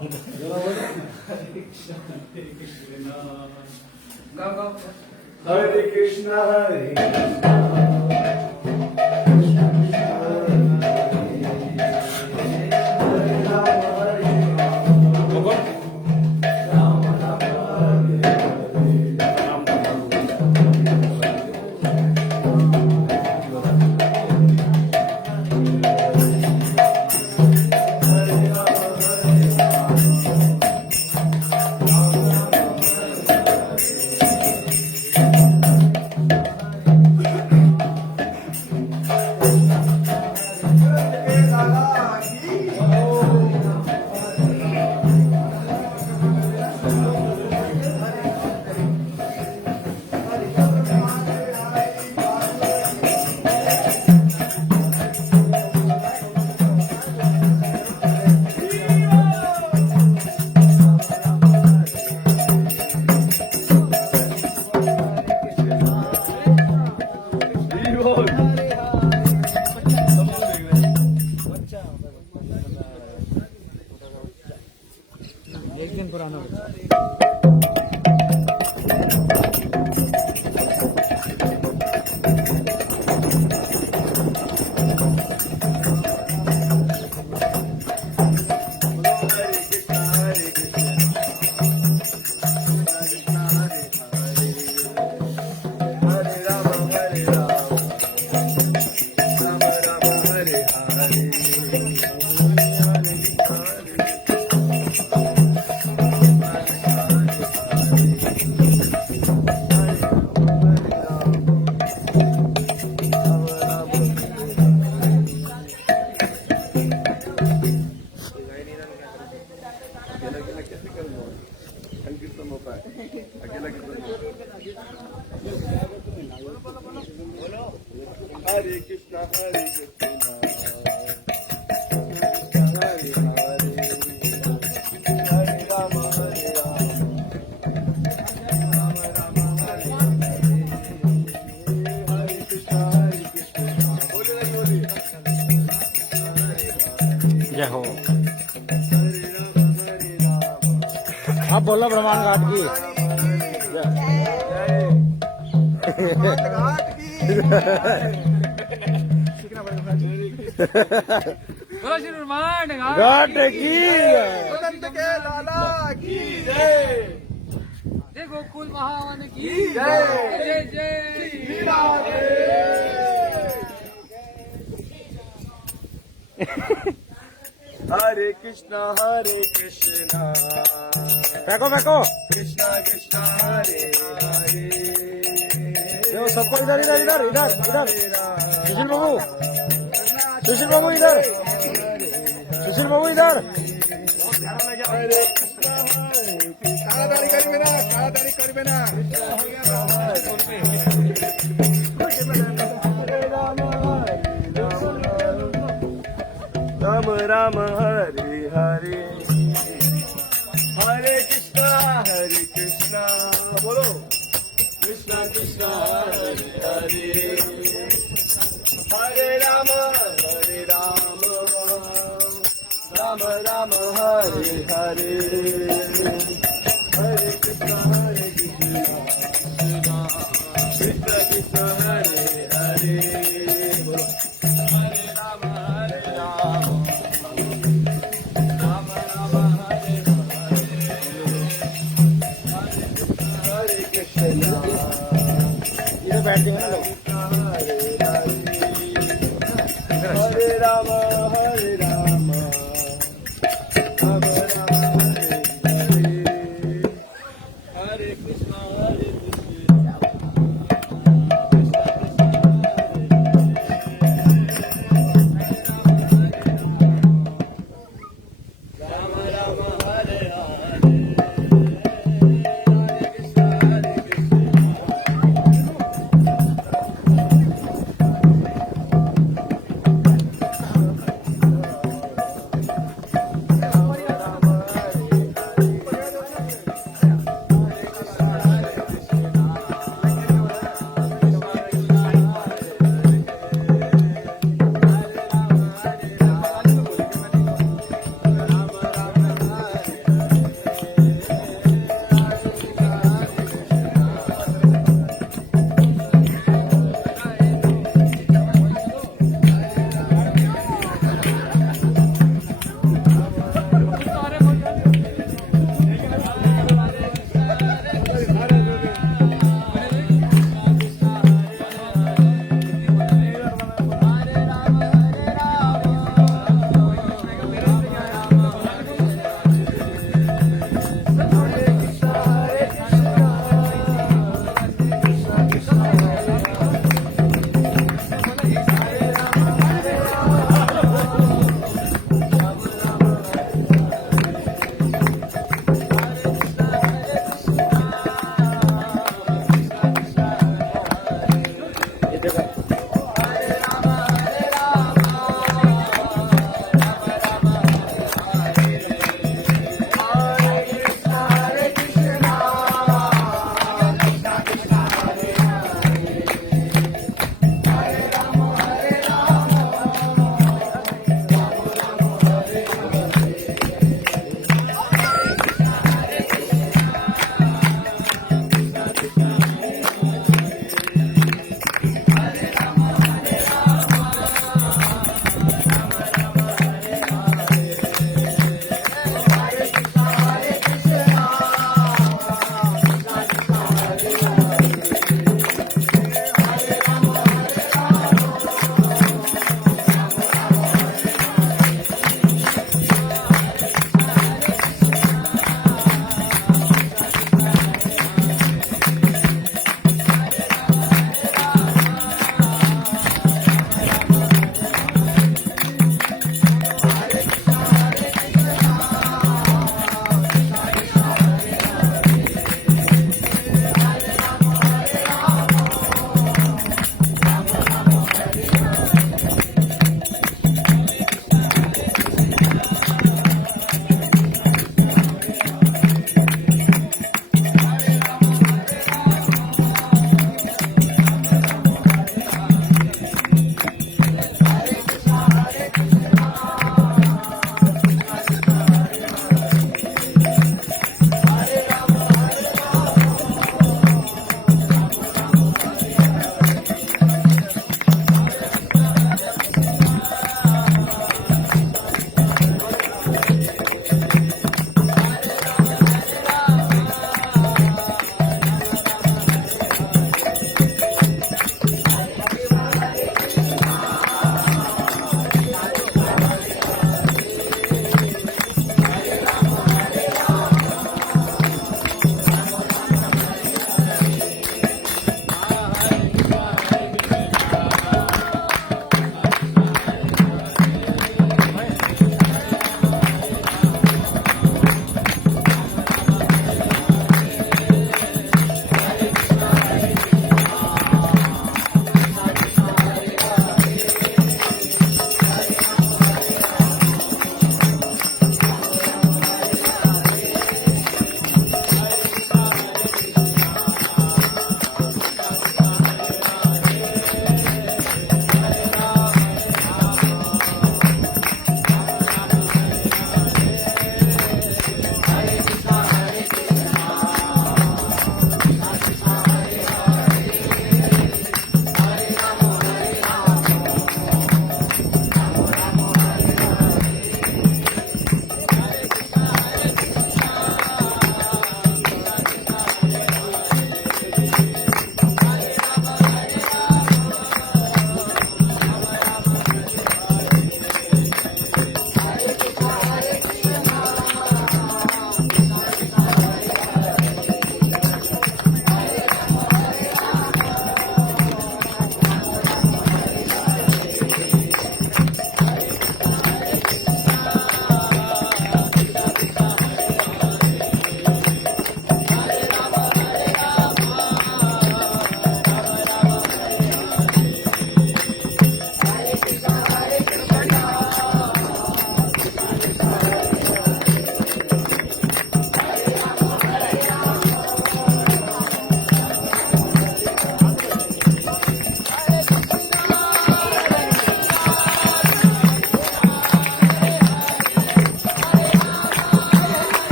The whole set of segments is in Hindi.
Hare Krishna, Hare Krishna. एक दिन पुराना Hare Krishna, Hare Krishna. जय हो। आप बोलो ब्रह्मांड घाट की बोलो श्री ब्रह्मांड घाट की के लाला की जय। जय गोकुल महावन की जय जय जय। Hare Krishna, Hare Krishna. फेंको फेंको Krishna Krishna, Hare Hare. देखो सबको इधर इधर इधर इधर इधर सुशील बाबू इधर सुशील बाबू इधर Hare Krishna, Hare Krishna. ताड़ाताड़ी करबे ना, ताड़ाताड़ी करबे ना. Ram Ram Hare Hare. Hare Krishna, Hare Krishna. बोलो. Krishna Krishna, Hare Hare. Hare Rama, Hare Rama. Rama Rama, Hare Hare. Hare Krishna, Hare Krishna. Krishna Krishna, Hare Hare. बोलो. Hare Rama, Hare Rama. Rama Rama, Hare Hare. Hare Krishna. इधर बैठ गए ना लोग Hare Rama, Hare Rama, Rama Rama, Hare Hare, Hare Krishna, Hare Krishna, Rama Rama, Hare Hare, Hare Krishna, Hare Krishna.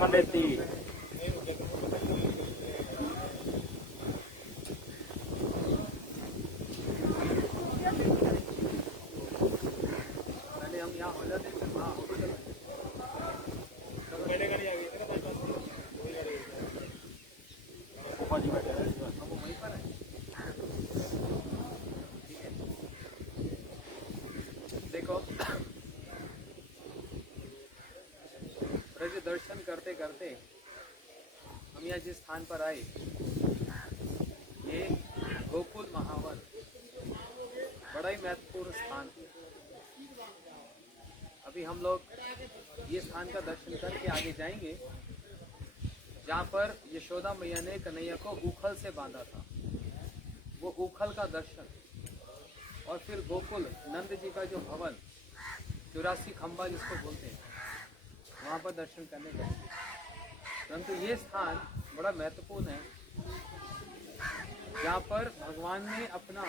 समन्विति देखो, ब्रज दर्शन करते करते हम यहाँ जिस स्थान पर आए, ये गोकुल महावन बड़ा ही महत्वपूर्ण स्थान है। अभी हम लोग ये स्थान का दर्शन करके आगे जाएंगे, जहाँ पर यशोदा मैया ने कन्हैया को उखल से बांधा था। वो उखल का दर्शन और फिर गोकुल नंद जी का जो भवन 84 खंबा जिसको बोलते हैं, वहाँ पर दर्शन करने जाएंगे। परंतु ये स्थान बड़ा महत्वपूर्ण है, जहाँ पर भगवान ने अपना,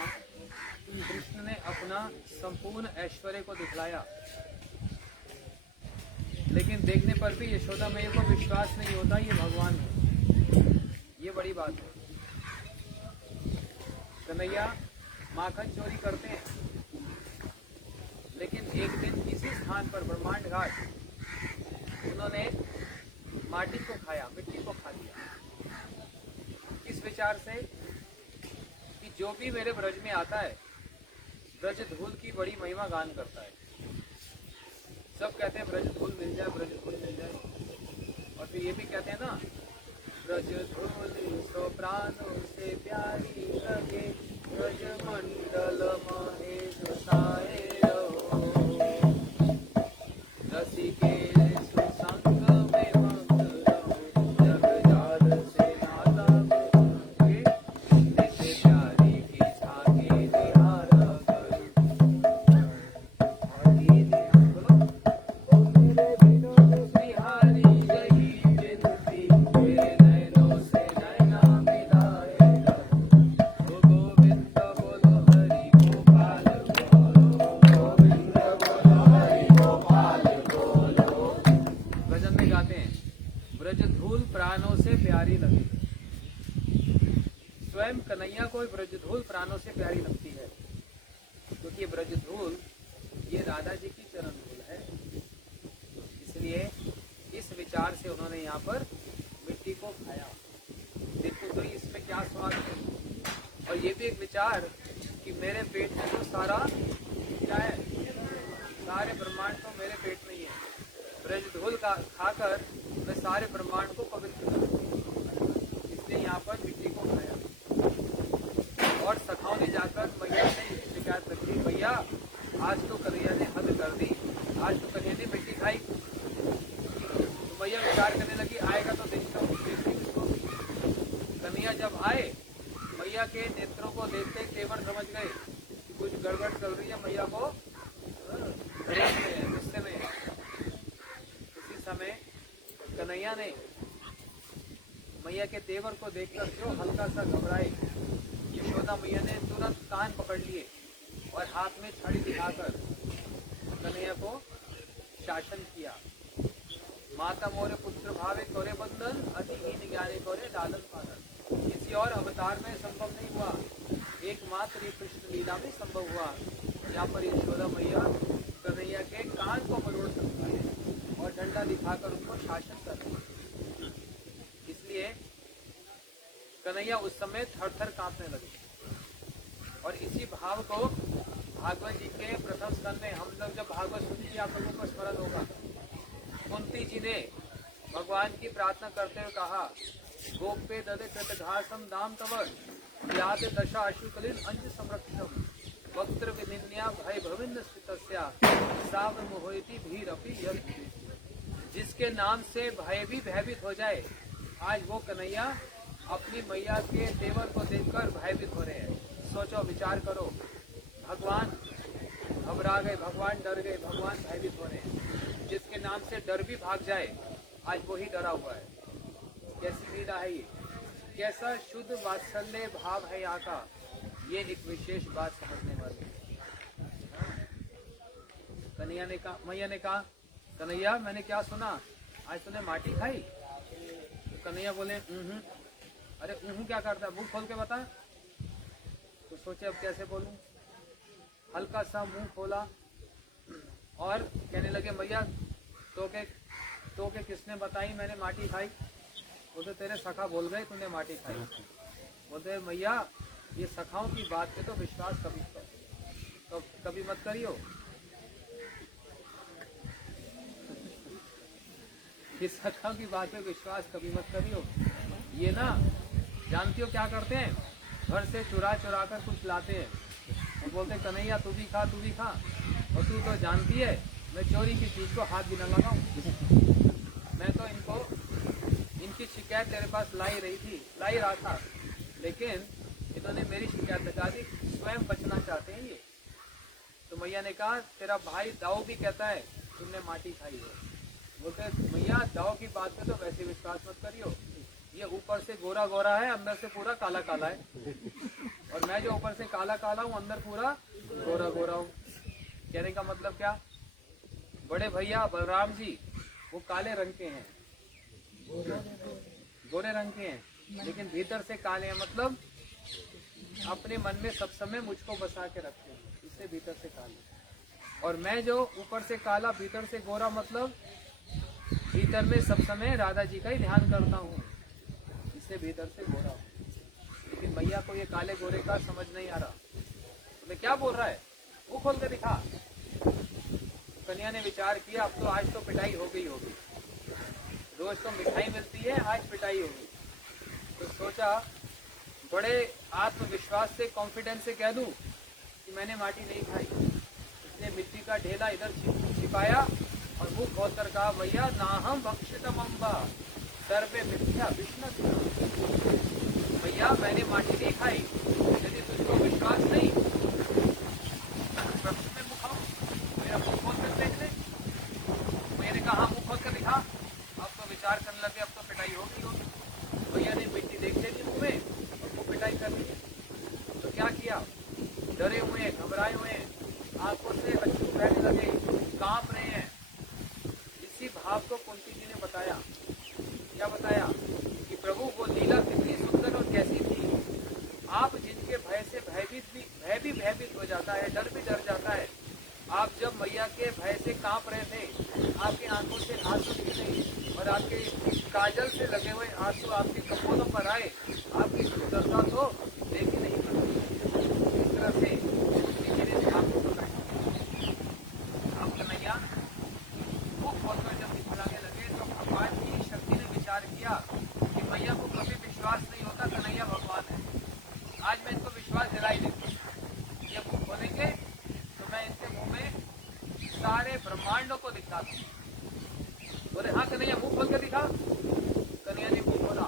कृष्ण ने अपना संपूर्ण ऐश्वर्य को दिखलाया। लेकिन देखने पर भी यशोदा मैया को विश्वास नहीं होता ये भगवान है। ये बड़ी बात है। कन्हैया माखन चोरी करते हैं, लेकिन एक दिन इसी स्थान पर ब्रह्मांड घाट उन्होंने माटी को खाया, मिट्टी को खा लिया। इस विचार से कि जो भी मेरे ब्रज में आता है, ब्रज धूल की बड़ी महिमा गान करता है। सब कहते हैं ब्रज धूल मिल जाए, ब्रज धूल मिल जाए। और फिर ये भी कहते हैं ना, ब्रज धूल सो प्राणों से प्यारी लगे, ब्रज मंडल महेश साए रहो, रसिकेश सुसंग में मग्न रहो, जग जाल से नाता के नित्य प्यारी की झांकी निहारा करो। बिहारी यही विनती, मेरे नैनों से नैना मिलाए रहो। ओ गोविंद बोलो हरि गोपाल बोलो, गोविंद बोलो हरि गोपाल बोलो। भजन में गाते हैं, ब्रज धूल प्राणों से प्यारी लगी। स्वयं कन्हैया को ब्रज धूल प्राणों से प्यारी लगती है, क्योंकि ब्रज धूल ये राधा जी की चरण धूल है। इसलिए इस विचार से उन्होंने यहाँ पर मिट्टी को खाया। देखो तो इसमें क्या स्वाद है। और ये भी एक विचार कि मेरे पेट में तो सारा क्या है, सारे ब्रह्मांड तो मेरे पेट में ही है। ब्रज धूल का खाकर मैं सारे ब्रह्मांड को पवित्र करूँ, इसलिए यहाँ पर मिट्टी को खाया। और सखाओं ने जाकर मैया से शिकायत रखी, भैया आज तो कन्हैया ने हद कर दी, आज तो कन्हैया ने मिट्टी खाई। तो मैया विचार करने लगी, आएगा तो देखता हूँ, देखती हूँ इसको। कन्हैया जब आए, मैया के नेत्रों को देखते ही तेवर समझ गए कि कुछ गड़बड़ चल रही है, मैया को गुस्से में। उसी समय कन्हैया ने मैया के तेवर को देखकर जो हल्का सा घबराए, यशोदा मैया ने तुरंत कान पकड़ लिए और हाथ में छड़ी दिखाकर कन्हैया को शासन किया। माता मोरे पुत्र भावे कोरे बंधन, अतिहीन ज्ञाने कोरे लालन पालन। किसी और अवतार में संभव नहीं हुआ, एकमात्र ये कृष्ण लीला में संभव हुआ, जहाँ पर यशोदा मैया कन्हैया के कान को मरोड़ सकता है और डंडा दिखाकर उनको शासन कर रही है। इसलिए कन्हैया उस समय थर थर कांपने लगे। और इसी भाव को भागवत जी के प्रथम स्कंद में हम लोग जब भागवत सुनिए, आप लोगों को स्मरण होगा, कुंती जी ने भगवान की प्रार्थना करते हुए कहा, गोपे ददे कृतघासम दाम तवर याद दशा अशुकलिन अंज संरक्षम वक्त्र विनिन्या भय भविन्न स्थितस्या साव मोहिती भीर अपि यद। जिसके नाम से भय भी भयभीत हो जाए, आज वो कन्हैया अपनी मैया के तेवर को देखकर भयभीत हो रहे हैं। सोचो, विचार करो, भगवान घबरा गए, भगवान डर गए, भगवान भयभीत हो रहे हैं। जिसके नाम से डर भी भाग जाए, आज वही डरा हुआ है। कैसी लीला है ये, कैसा शुद्ध वात्सल्य भाव है यहाँ का, ये एक विशेष बात समझने वाली। कन्हैया ने कहा, मैया ने कहा, कन्हैया मैंने क्या सुना, आज तूने माटी खाई। कन्हैया बोले अरे क्या करता है, मुंह खोल के बता। तो सोचे अब कैसे बोलूं, हल्का सा मुंह खोला और कहने लगे मैया तो के किसने बताई मैंने माटी खाई। बोलते तेरे सखा बोल गए तूने माटी खाई। बोलते मैया ये सखाओं की बात पे तो विश्वास कभी मत करियो। ये सखाओं की बात पे विश्वास कभी मत करियो। ये ना जानती हो क्या करते हैं, घर से चुरा कर कुछ लाते हैं और बोलते कन्हैया तू भी खा और तू तो जानती है मैं चोरी की चीज को हाथ भी न लगाऊं। मैं तो इनकी शिकायत तेरे पास लाई रहा था, लेकिन इन्होंने मेरी शिकायत लगा दी, स्वयं बचना चाहते हैं ये। तो मैया ने कहा तेरा भाई दाऊ भी कहता है तुमने माटी खाई है। बोलते मैया दाऊ की बात पे तो वैसे विश्वास मत करियो, ये ऊपर से गोरा गोरा है अंदर से पूरा काला काला है, और मैं जो ऊपर से काला काला हूँ अंदर पूरा गोरा गोरा हूँ। कहने का मतलब क्या, बड़े भैया बलराम जी वो काले रंग के हैं, गोरे रंग के हैं, लेकिन भीतर से काले हैं, मतलब अपने मन में सब समय मुझको बसा के रखते हैं, इससे भीतर से काले। और मैं जो ऊपर से काला भीतर से गोरा, मतलब भीतर में सब समय राधा जी का ही ध्यान करता हूँ, इससे भीतर से गोरा हूँ। लेकिन मैया को ये काले गोरे का समझ नहीं आ रहा। तो क्या बोल रहा है, वो खोल के दिखा। कन्या ने विचार किया अब तो आज तो पिटाई हो गई होगी, रोज तो मिठाई मिलती है, आज पिटाई होगी। तो सोचा बड़े आत्मविश्वास से कॉन्फिडेंस से कह दूं कि मैंने माटी नहीं खाई। इसने मिट्टी का ढेला इधर छिपाया और मुंह खोलकर कहा भैया नाहम भक्षितम अम्बा सर्वे मिथ्या विष्णु। भैया मैंने माटी नहीं खाई, यदि तुझको विश्वास नहीं प्रभु में मुख आओ, मेरा मुंह खोल कर देख ले। मैंने कहा मुंह खोल कर दिखा। अब तो विचार करने लगे अब तो पिटाई होगी। भैया ने मिट्टी देख लेती मुंह में और वो पिटाई कर ली। तो क्या किया, डरे हुए घबराए हुए आंखों से अश्रु बहने लगे, कांप रहे हैं। इसी भाव को कुंती जी ने बताया। क्या बताया कि प्रभु वो लीला कितनी सुंदर और कैसी थी। आप जिनके भय से भयभीत हो जाता है, डर भी डर जाता है। आप जब मैया के भय से कांप रहे थे, आपकी आंखों से आंसू निकले और आपके काजल से लगे हुए आंसू आपके कपोलों पर आए, आपकी सुंदरता तो देख नहीं पाती। इस तरह से आपको बताया। आप कन्हैया वो खोलकर जब दिखलाने लगे तो भगवान की शक्ति ने विचार किया कि मैया को कभी विश्वास नहीं होता कन्हैया भगवान है, आज मैं इनको विश्वास दिलाई देती हूँ। ये मुंह खोलेंगे तो मैं इनके मुंह में सारे ब्रह्मांडों को दिखा दूँ। बोले हाँ कन्हैया मुंह खोल के दिखा। कन्हैया ने मुंह खोला,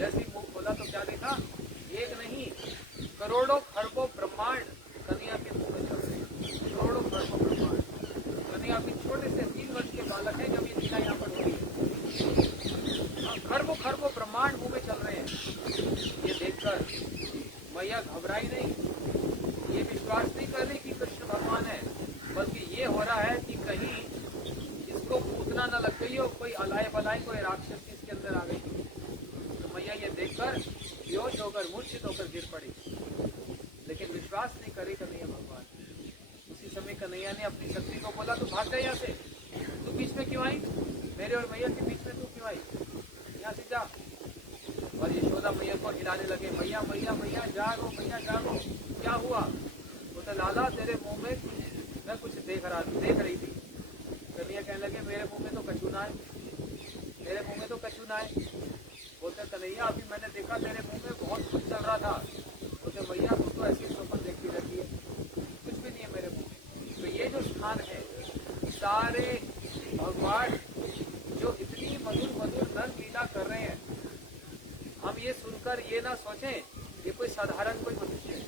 जैसे ही मुंह खोला तो क्या देखा, एक नहीं करोड़ों खरबों ब्रह्मांड कन्हैया के मुंह में चल रहे। करोड़ों खरबों ब्रह्मांड। कन्हैया अभी छोटे से 3 वर्ष के बालक है जब ये लीला यहाँ पर हो रही है। खरबों ब्रह्मांड मुंह में चल रहे हैं। ये देखकर मैया घबराई नहीं, ये विश्वास नहीं कर रही कि कृष्ण भगवान है, बल्कि ये हो रहा है कि कहीं इसको पूतना न लग गई हो, कोई अलाय बलाय कोई राक्षस इसके अंदर आ गई। तो मैया ये देखकर बेहोश होकर मूर्छित होकर गिर पड़ी, लेकिन विश्वास नहीं करी कन्हैया भगवान। उसी समय कन्हैया ने अपनी शक्ति को बोला तू भाग जा यहाँ से, तू बीच में क्यों आई, मेरे और मैया के बीच में तू क्यों आई, यहाँ से जा। और यशोदा मैया को हिलाने लगे, मैया मैया मैया जागो, मैया जागो, क्या हुआ। बोलते लाला तेरे मुंह में मैं कुछ देख रही थी। कन्हैया कहने लगे मेरे मुंह में तो कछू ना है, मेरे मुंह में तो कछू ना है। बोलते कन्हैया अभी मैंने देखा तेरे मुंह में बहुत कुछ चल रहा था। बोलते भैया तू तो ऐसी स्वप्न देखती रहती है, कुछ भी नहीं है मेरे मुंह में। तो ये जो स्थान है, सारे भगवान जो इतनी मधुर मधुर नर लीला कर रहे हैं, हम ये सुनकर ये ना सोचें ये कोई साधारण कोई मनुष्य है।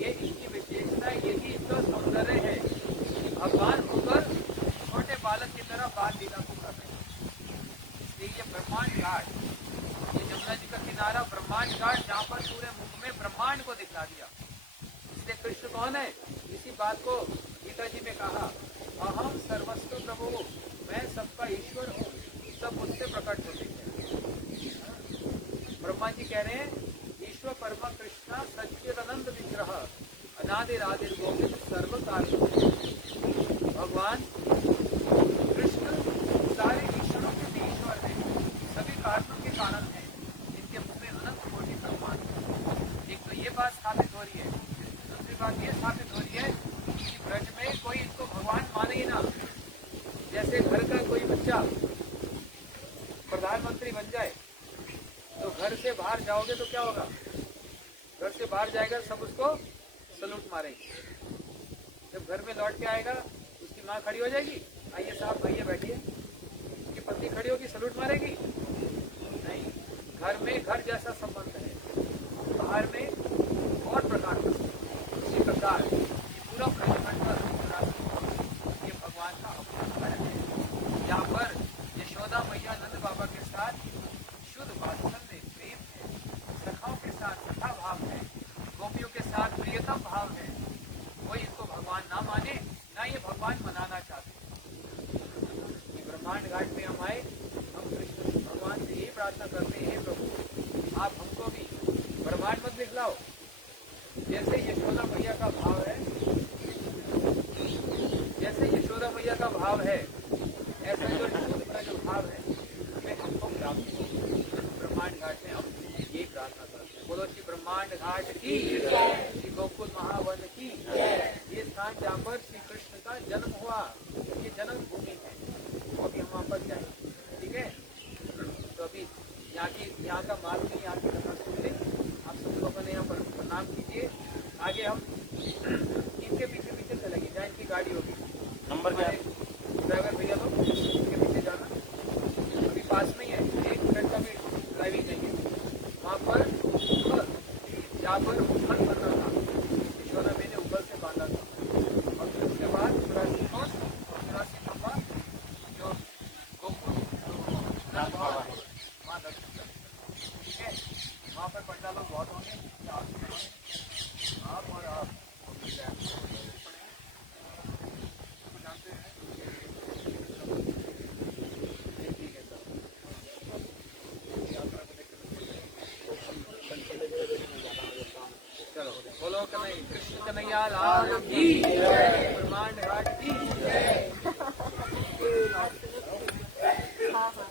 ये इनकी विशेषता, यही इतना सौंदर्य है। भगवान होकर छोटे बालक की तरह बाल लीला को कर रहे हैं। इसलिए ये ब्रह्मांड घाट, ये जमुना जी का किनारा ब्रह्मांड घाट, जहाँ पर पूरे मुख में ब्रह्मांड को दिखला दिया। इसलिए कृष्ण कौन है, इसी बात को गीता जी में कहा, अहम सर्वस्व प्रभु, मैं सबका ईश्वर हूँ, सब मुझसे प्रकट होते हैं। राधे राधे गोविंद सर्व कारण। भगवान कृष्ण सारे ईश्वरों के भी ईश्वर है, सभी कारणों के कारण है, इनके मुख में अनंत कोटि सम्मान। एक तो ये बात स्थापित हो रही है, दूसरी बात ये स्थापित हो रही है कि ब्रज में कोई इसको भगवान माने ही ना। जैसे घर का कोई बच्चा प्रधानमंत्री बन जाए तो घर से बाहर जाओगे तो क्या होगा? घर से बाहर जाएगा सब उसको सलूट मारेंगे। जब घर में लौट के आएगा उसकी माँ खड़ी हो जाएगी, आइए साहब आइए बैठिए, उसकी पत्नी खड़ी होगी सलूट मारेगी? नहीं। घर में घर जैसा संबंध है, बाहर में और प्रकार का। इसी प्रकार पूरा ब्रह्मांड ये भगवान का अपना घर है। यहाँ पर यशोदा मैया नंद बाबा के साथ शुद्ध वात्सल्य प्रेम है, सखाओं के साथ सखा भाव है, गोपियों के साथ प्रियतम भाव है। कोई इसको भगवान ना माने, ना ये भगवान मनाना चाहते। ब्रह्मांड घाट में हम आए, हम कृष्ण भगवान से यही प्रार्थना करते हैं, प्रभु आप हमको भी ब्रह्मांड मत दिखलाओ। जैसे यशोदा मैया का भाव है, जैसे यशोदा मैया का भाव है, ऐसा जो भाव है वे हमको प्राप्त हो। ब्रह्मांड घाट में हम ये प्रार्थना करते हैं। बोलो श्री ब्रह्मांड घाट की, श्री गोकुल महावन की। ये स्थान जहाँ पर श्री कृष्ण का जन्म हुआ, ये जन्म भूमि है। तो अभी हम वहाँ पर जाएंगे, ठीक है? तो अभी यहाँ का मार्ग नहीं, यहाँ की कथा सुन ले। आप सब लोगों ने यहाँ पर प्रणाम कीजिए। आगे हम इनके पीछे पीछे चलेंगे, जहाँ इनकी गाड़ी होगी। नंबर क्या है? ड्राइवर भैया लोग इनके पीछे जाना। अभी पास में ही है, 1 मिनट का भी ड्राइविंग नहीं है। वहाँ पर जहाँ पर उखल बना था, यशोदा मैंने उखल से बांधा था, और फिर उसके बाद 84 कोस और 84 खंबा जो गोकुल वहाँ दर्शन करते, ठीक है? वहाँ पर पंडा लोग बहुत होंगे, आप और आप जानते हैं। चलो बोलो कन्हैया कृष्ण कन्हैया लाल की, ब्रह्मांड घाट की।